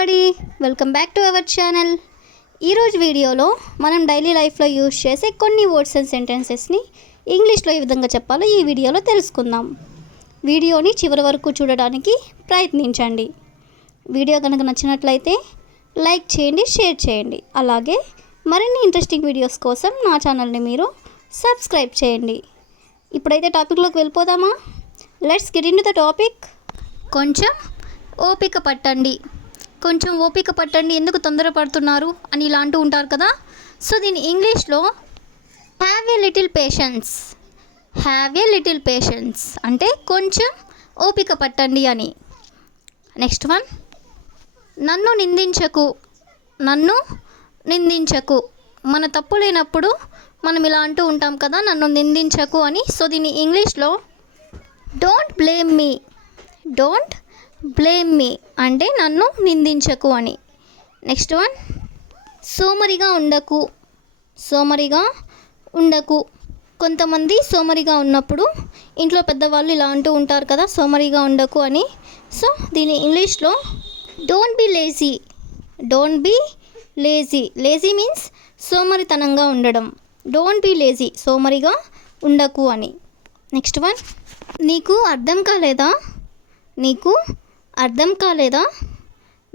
Everybody, welcome back to our channel. ఈరోజు వీడియోలో మనం డైలీ లైఫ్లో యూజ్ చేసే కొన్ని వర్డ్స్ అండ్ సెంటెన్సెస్ని ఇంగ్లీష్లో ఏ విధంగా చెప్పాలో ఈ వీడియోలో తెలుసుకుందాం. వీడియోని చివరి వరకు చూడడానికి ప్రయత్నించండి. వీడియో కనుక నచ్చినట్లయితే లైక్ చేయండి, షేర్ చేయండి. అలాగే మరిన్ని ఇంట్రెస్టింగ్ వీడియోస్ కోసం నా ఛానల్ని మీరు సబ్స్క్రైబ్ చేయండి. ఇప్పుడైతే టాపిక్లోకి వెళ్ళిపోదామా? Let's get in to the topic. కొంచెం ఓపిక పట్టండి. కొంచెం ఓపిక పట్టండి, ఎందుకు తొందరపడుతున్నారు అని ఇలా అంటూ ఉంటారు కదా. సో దీని ఇంగ్లీష్లో have a little patience. Have a little patience అంటే కొంచెం ఓపిక పట్టండి అని. నెక్స్ట్ వన్, నన్ను నిందించకు. నన్ను నిందించకు, మన తప్పు లేనప్పుడు మనం ఇలా అంటూ ఉంటాం కదా, నన్ను నిందించకు అని. సో దీని ఇంగ్లీష్లో don't blame me. Don't blame me అంటే నన్ను నిందించకు అని. నెక్స్ట్ వన్, సోమరిగా ఉండకు. సోమరిగా ఉండకు, కొంతమంది సోమరిగా ఉన్నప్పుడు ఇంట్లో పెద్దవాళ్ళు ఇలా అంటూ ఉంటారు కదా, సోమరిగా ఉండకు అని. సో దీని ఇంగ్లీష్లో don't be lazy. Don't be lazy. Lazy means సోమరితనంగా ఉండడం. డోంట్ బీ లేజీ, సోమరిగా ఉండకు అని. నెక్స్ట్ వన్, నీకు అర్థం కాలేదా. నీకు అర్థం కాలేదా,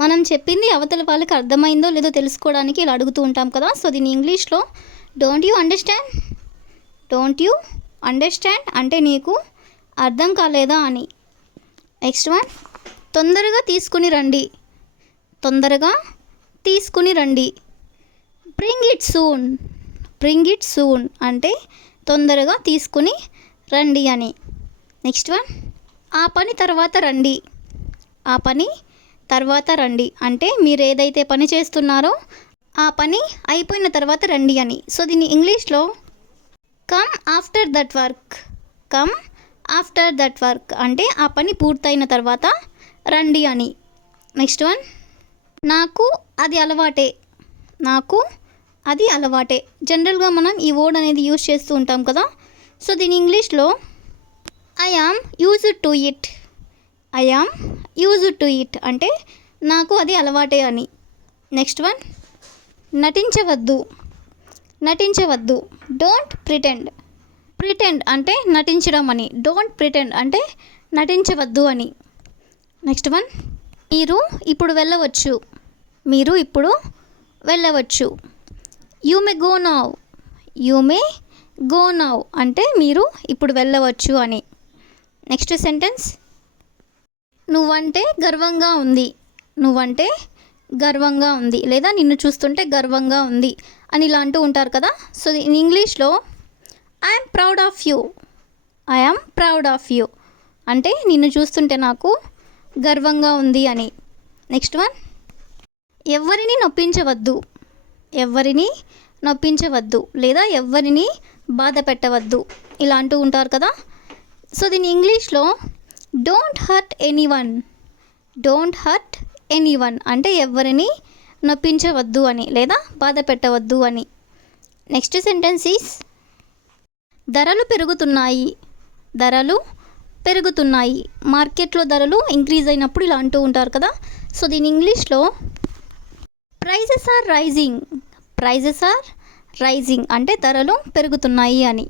మనం చెప్పింది అవతల వాళ్ళకి అర్థమైందో లేదో తెలుసుకోవడానికి ఇలా అడుగుతూ ఉంటాం కదా. సో దీని ఇంగ్లీష్లో don't you understand. Don't you understand అంటే నీకు అర్థం కాలేదా అని. నెక్స్ట్ వన్, తొందరగా తీసుకుని రండి. తొందరగా తీసుకుని రండి. Bring it soon. Bring it soon అంటే తొందరగా తీసుకుని రండి అని. నెక్స్ట్ వన్, ఆ పని తర్వాత రండి. ఆ పని తర్వాత రండి అంటే మీరు ఏదైతే పని చేస్తున్నారో ఆ పని అయిపోయిన తర్వాత రండి అని. సో దీన్ని ఇంగ్లీష్లో come after that work. Come after that work అంటే ఆ పని పూర్తయిన తర్వాత రండి అని. నెక్స్ట్ వన్, నాకు అది అలవాటే. నాకు అది అలవాటే. జనరల్గా మనం ఈ వర్డ్ అనేది యూజ్ చేస్తూ ఉంటాం కదా. సో దీని ఇంగ్లీష్లో I am used to it. I am used to it అంటే నాకు అది అలవాటే అని. నెక్స్ట్ వన్, నటించవద్దు. నటించవద్దు. Don't pretend. ప్రిటెండ్ అంటే నటించడం అని. డోంట్ ప్రిటెండ్ అంటే నటించవద్దు అని. నెక్స్ట్ వన్, మీరు ఇప్పుడు వెళ్ళవచ్చు. మీరు ఇప్పుడు వెళ్ళవచ్చు. You may go now. You may go now అంటే మీరు ఇప్పుడు వెళ్ళవచ్చు అని. నెక్స్ట్ సెంటెన్స్, నువ్వంటే గర్వంగా ఉంది. నువ్వంటే గర్వంగా ఉంది లేదా నిన్ను చూస్తుంటే గర్వంగా ఉంది అని ఇలా అంటూ ఉంటారు కదా. సో ఇన్ ఇంగ్లీష్లో I'm proud of you. I'm proud of you అంటే నిన్ను చూస్తుంటే నాకు గర్వంగా ఉంది అని. నెక్స్ట్ వన్, ఎవరిని నొప్పించవద్దు. ఎవరిని నొప్పించవద్దు లేదా ఎవరిని బాధ పెట్టవద్దు ఇలా అంటూ ఉంటారు కదా. సో దీని ఇంగ్లీష్లో don't hurt anyone. Don't hurt anyone అంటే ఎవరిని నొప్పించవద్దు అని లేదా బాధ పెట్టవద్దు అని. నెక్స్ట్ సెంటెన్స్ ఈస్ ధరలు పెరుగుతున్నాయి. ధరలు పెరుగుతున్నాయి. మార్కెట్లో ధరలు ఇంక్రీజ్ అయినప్పుడు ఇలా అంటూ ఉంటారు కదా. సో దీని ఇంగ్లీష్లో prices are rising. Prices are rising అంటే ధరలు పెరుగుతున్నాయి అని.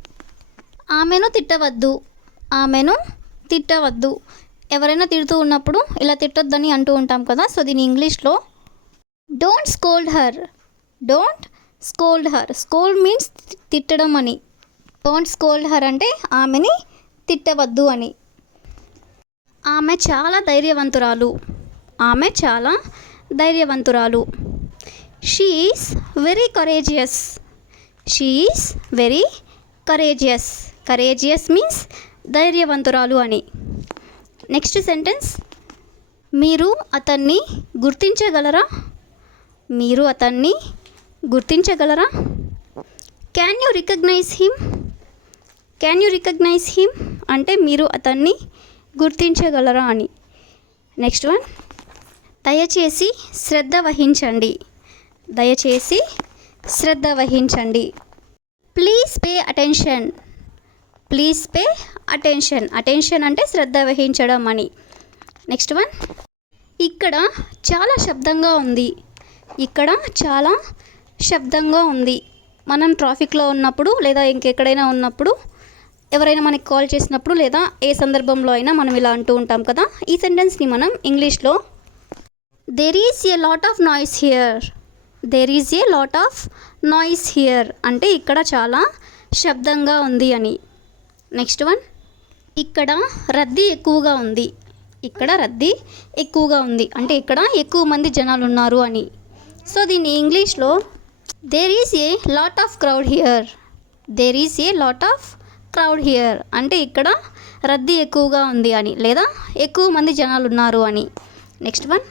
ఆమెను తిట్టవద్దు. ఆమెను తిట్టవద్దు. ఎవరైనా తిడుతూ ఉన్నప్పుడు ఇలా తిట్టొద్దని అంటూ ఉంటాం కదా. సో దీని ఇంగ్లీష్లో don't scold her. Don't scold her. Scold means తిట్టడం అని. డోంట్ స్కోల్డ్ హర్ అంటే ఆమెని తిట్టవద్దు అని. ఆమె చాలా ధైర్యవంతురాలు. ఆమె చాలా ధైర్యవంతురాలు. She is very courageous. She is very courageous. Courageous means ధైర్యవంతురాలు అని. నెక్స్ట్ సెంటెన్స్, మీరు అతన్ని గుర్తించగలరా. మీరు అతన్ని గుర్తించగలరా. Can you recognise him. Can you recognise him అంటే మీరు అతన్ని గుర్తించగలరా అని. నెక్స్ట్ వన్, దయచేసి శ్రద్ధ వహించండి. దయచేసి శ్రద్ధ వహించండి. Please pay attention. Please pay attention. Attention అంటే శ్రద్ధ వహించడం అని. నెక్స్ట్ వన్, ఇక్కడ చాలా శబ్దంగా ఉంది. ఇక్కడ చాలా శబ్దంగా ఉంది. మనం ట్రాఫిక్లో ఉన్నప్పుడు లేదా ఇంకెక్కడైనా ఉన్నప్పుడు ఎవరైనా మనకి కాల్ చేసినప్పుడు లేదా ఏ సందర్భంలో అయినా మనం ఇలా అంటూ ఉంటాం కదా. ఈ సెంటెన్స్ని మనం ఇంగ్లీష్లో there is a lot of noise here, there is a lot of noise here అంటే ఇక్కడ చాలా శబ్దంగా ఉంది అని. నెక్స్ట్ వన్, ఇక్కడ రద్దీ ఎక్కువగా ఉంది. ఇక్కడ రద్దీ ఎక్కువగా ఉంది అంటే ఇక్కడ ఎక్కువ మంది జనాలు ఉన్నారు అని. సో దీన్ని ఇంగ్లీష్లో there is a lot of crowd here, there is a lot of crowd here అంటే ఇక్కడ రద్దీ ఎక్కువగా ఉంది అని లేదా ఎక్కువ మంది జనాలు ఉన్నారు అని. నెక్స్ట్ వన్,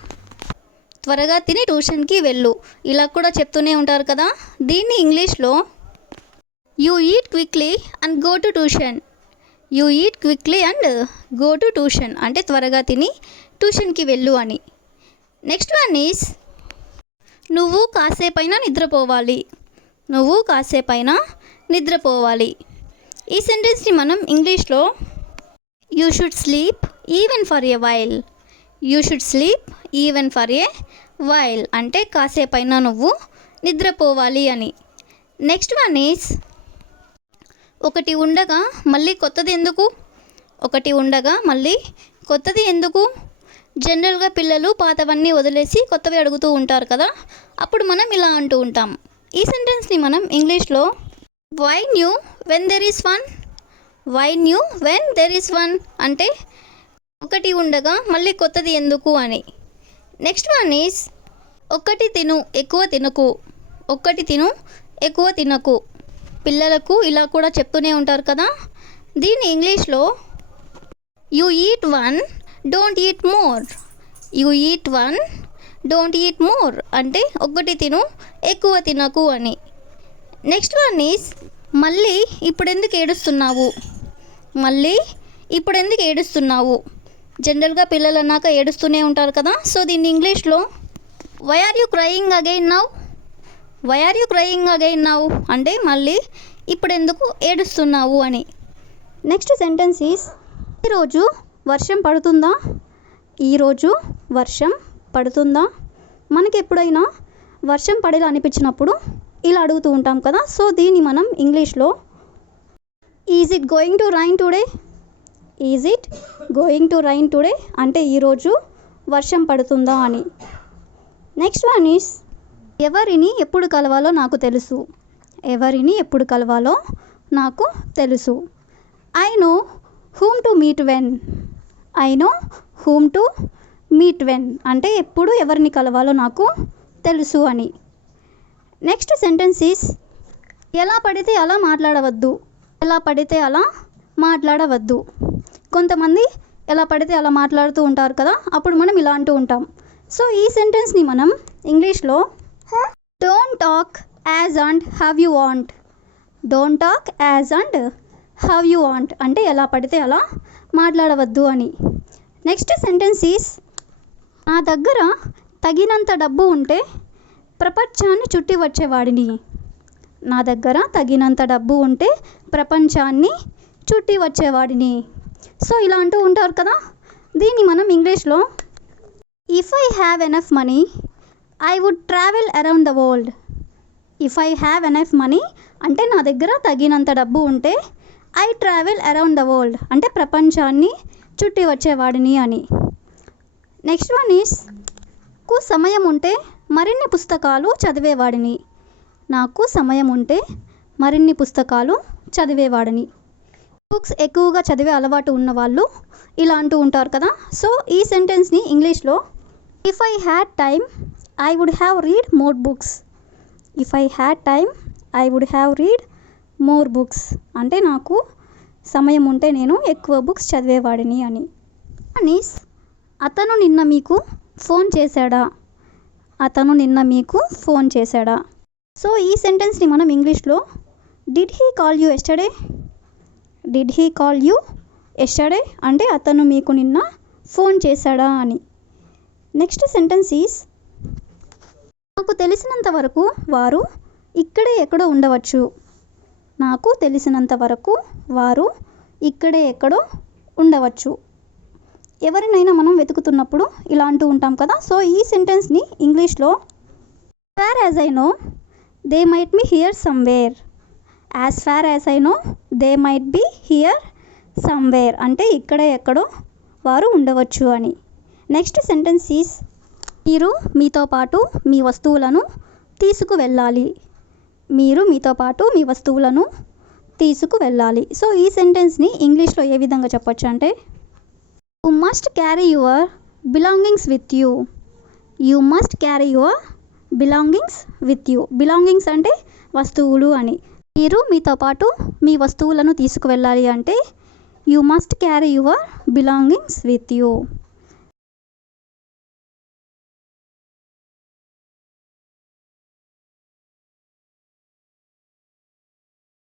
త్వరగా తిని ట్యూషన్కి వెళ్ళు. ఇలా కూడా చెప్తూనే ఉంటారు కదా. దీన్ని ఇంగ్లీష్లో you eat quickly and go to tuition, you eat quickly and go to tuition అంటే త్వరగా తిని ట్యూషన్కి వెళ్ళు అని. నెక్స్ట్ వన్ ఈజ్ నువ్వు కాసేపైనా నిద్రపోవాలి, నువ్వు కాసేపైనా నిద్రపోవాలి. ఈ సెంటెన్స్ని మనం ఇంగ్లీష్లో you should sleep even for a while, you should sleep even for a while అంటే కాసేపైనా నువ్వు నిద్రపోవాలి అని. నెక్స్ట్ వన్ ఈజ్ ఒకటి ఉండగా మళ్ళీ కొత్తది ఎందుకు, ఒకటి ఉండగా మళ్ళీ కొత్తది ఎందుకు. జనరల్గా పిల్లలు పాతవన్నీ వదిలేసి కొత్తవి అడుగుతూ ఉంటారు కదా, అప్పుడు మనం ఇలా అంటూ ఉంటాం. ఈ సెంటెన్స్ని మనం ఇంగ్లీష్లో why new when there is one, why new when there is one అంటే ఒకటి ఉండగా మళ్ళీ కొత్తది ఎందుకు అని. నెక్స్ట్ వన్ ఈజ్ ఒక్కటి తిను ఎక్కువ తినకు, ఒక్కటి తిను ఎక్కువ తినకు. పిల్లలకు ఇలా కూడా చెప్తూనే ఉంటారు కదా. దీన్ని ఇంగ్లీష్లో you eat one don't eat more, you eat one don't eat more అంటే ఒక్కటి తిను ఎక్కువ తినకు అని. నెక్స్ట్ వన్ ఈజ్ మళ్ళీ ఇప్పుడెందుకు ఏడుస్తున్నావు, మళ్ళీ ఇప్పుడెందుకు ఏడుస్తున్నావు. జనరల్గా పిల్లలు అన్నాక ఏడుస్తూనే ఉంటారు కదా. సో దీన్ని ఇంగ్లీష్లో why are you crying again now, why are you crying again now అంటే మళ్ళీ ఇప్పుడెందుకు ఏడుస్తున్నావు అని. నెక్స్ట్ సెంటెన్స్ ఈజ్ ఈరోజు వర్షం పడుతుందా, ఈరోజు వర్షం పడుతుందా. మనకి ఎప్పుడైనా వర్షం పడేలా అనిపించినప్పుడు ఇలా అడుగుతూ ఉంటాం కదా. సో దీన్ని మనం ఇంగ్లీష్లో is it going to rain today, is it going to rain today అంటే ఈరోజు వర్షం పడుతుందా అని. నెక్స్ట్ వన్ ఈస్ ఎవరిని ఎప్పుడు కలవాలో నాకు తెలుసు, ఎవరిని ఎప్పుడు కలవాలో నాకు తెలుసు. I know whom to meet when, I know whom to meet when అంటే ఎప్పుడు ఎవరిని కలవాలో నాకు తెలుసు అని. నెక్స్ట్ సెంటెన్స్ ఈస్ ఎలా పడితే అలా మాట్లాడవద్దు, ఎలా పడితే అలా మాట్లాడవద్దు. కొంతమంది ఎలా పడితే అలా మాట్లాడుతూ ఉంటారు కదా, అప్పుడు మనం ఇలా అంటూ ఉంటాం. సో ఈ సెంటెన్స్ని మనం ఇంగ్లీష్లో don't talk as and have you want, don't talk as and have you want అంటే ఎలా పడితే అలా మాట్లాడవద్దు అని. నెక్స్ట్ సెంటెన్స్ ఈస్ నా దగ్గర తగినంత డబ్బు ఉంటే ప్రపంచాన్ని చుట్టి వచ్చేవాడిని, నా దగ్గర తగినంత డబ్బు ఉంటే ప్రపంచాన్ని చుట్టి వచ్చేవాడిని. సో ఇలా అంటూ ఉంటారు కదా. దీన్ని మనం ఇంగ్లీష్లో if I have enough money I would travel around the world, if I have enough money అంటే నా దగ్గర తగినంత డబ్బు ఉంటే I travel around the world అంటే ప్రపంచాన్ని చుట్టి వచ్చేవాడిని అని. నెక్స్ట్ వన్ ఈస్ నాకు సమయం ఉంటే మరిన్ని పుస్తకాలు చదివేవాడిని, నాకు సమయం ఉంటే మరిన్ని పుస్తకాలు చదివేవాడిని. బుక్స్ ఎక్కువగా చదివే అలవాటు ఉన్నవాళ్ళు ఇలా అంటూ ఉంటారు కదా. సో ఈ సెంటెన్స్ని ఇంగ్లీష్లో if I had time I would have read more books, if I had time I would have read more books అంటే నాకు సమయం ఉంటే నేను ఎక్కువ బుక్స్ చదివేవాడిని అని. అనీస్ అతను నిన్న మీకు ఫోన్ చేశాడా, అతను నిన్న మీకు ఫోన్ చేశాడా. సో ఈ సెంటెన్స్ని మనం ఇంగ్లీష్లో did he call you yesterday, did he call you yesterday అంటే అతను మీకు నిన్న ఫోన్ చేశాడా అని. నెక్స్ట్ సెంటెన్స్ ఈస్ నాకు తెలిసినంత వరకు వారు ఇక్కడే ఎక్కడో ఉండవచ్చు, నాకు తెలిసినంత వరకు వారు ఇక్కడే ఎక్కడో ఉండవచ్చు. ఎవరినైనా మనం వెతుకుతున్నప్పుడు ఇలా అంటూ ఉంటాం కదా. సో ఈ సెంటెన్స్ని ఇంగ్లీష్లో far as I know they might be here somewhere. As far as I know they might be here somewhere అంటే ఇక్కడే ఎక్కడో వారు ఉండవచ్చు అని. నెక్స్ట్ సెంటెన్స్ ఈస్ మీరు మీతో పాటు మీ వస్తువులను తీసుకువెళ్ళాలి. మీరు మీతో పాటు మీ వస్తువులను తీసుకువెళ్ళాలి. సో ఈ సెంటెన్స్ని ఇంగ్లీష్లో ఏ విధంగా చెప్పొచ్చు అంటే you must carry your belongings with you. You must carry your belongings with you. Belongings అంటే వస్తువులు అని. మీరు మీతో పాటు మీ వస్తువులను తీసుకువెళ్ళాలి అంటే you must carry your belongings with you.